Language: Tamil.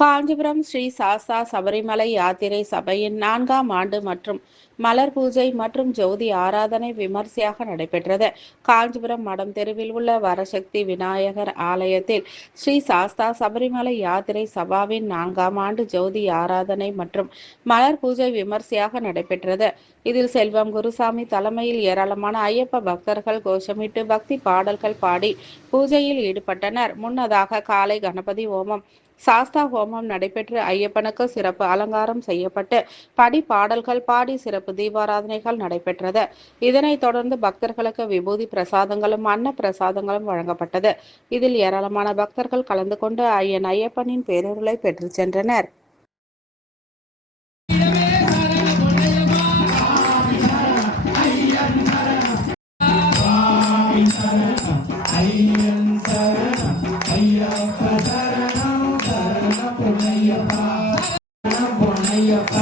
காஞ்சிபுரம் ஸ்ரீ சாஸ்தா சபரிமலை யாத்திரை சபையின் 4ஆம் ஆண்டு மற்றும் மலர் பூஜை மற்றும் ஜோதி ஆராதனை விமர்சையாக நடைபெற்றது. காஞ்சிபுரம் மடம் தெருவில் உள்ள வரசக்தி விநாயகர் ஆலயத்தில் ஸ்ரீ சாஸ்தா சபரிமலை யாத்திரை சபாவின் 4ஆம் ஆண்டு ஜோதி ஆராதனை மற்றும் மலர் பூஜை விமர்சையாக நடைபெற்றது. இதில் செல்வம் குருசாமி தலைமையில் ஏராளமான ஐயப்ப பக்தர்கள் கோஷமிட்டு பக்தி பாடல்கள் பாடி பூஜையில் ஈடுபட்டனர். முன்னதாக காலை கணபதி ஹோமம், சாஸ்தா ஹோமம் நடைபெற்று ஐயப்பனுக்கு சிறப்பு அலங்காரம் செய்யப்பட்டு படி பாடல்கள் பாடி சிறப்பு தீபாராதனைகள் நடைபெற்றது. இதனைத் தொடர்ந்து பக்தர்களுக்கு விபூதி பிரசாதங்களும் அன்ன பிரசாதங்களும் வழங்கப்பட்டது. இதில் ஏராளமான பக்தர்கள் கலந்து கொண்டு ஐயப்பனின் பேரருளை பெற்று சென்றனர். ஐயப்ப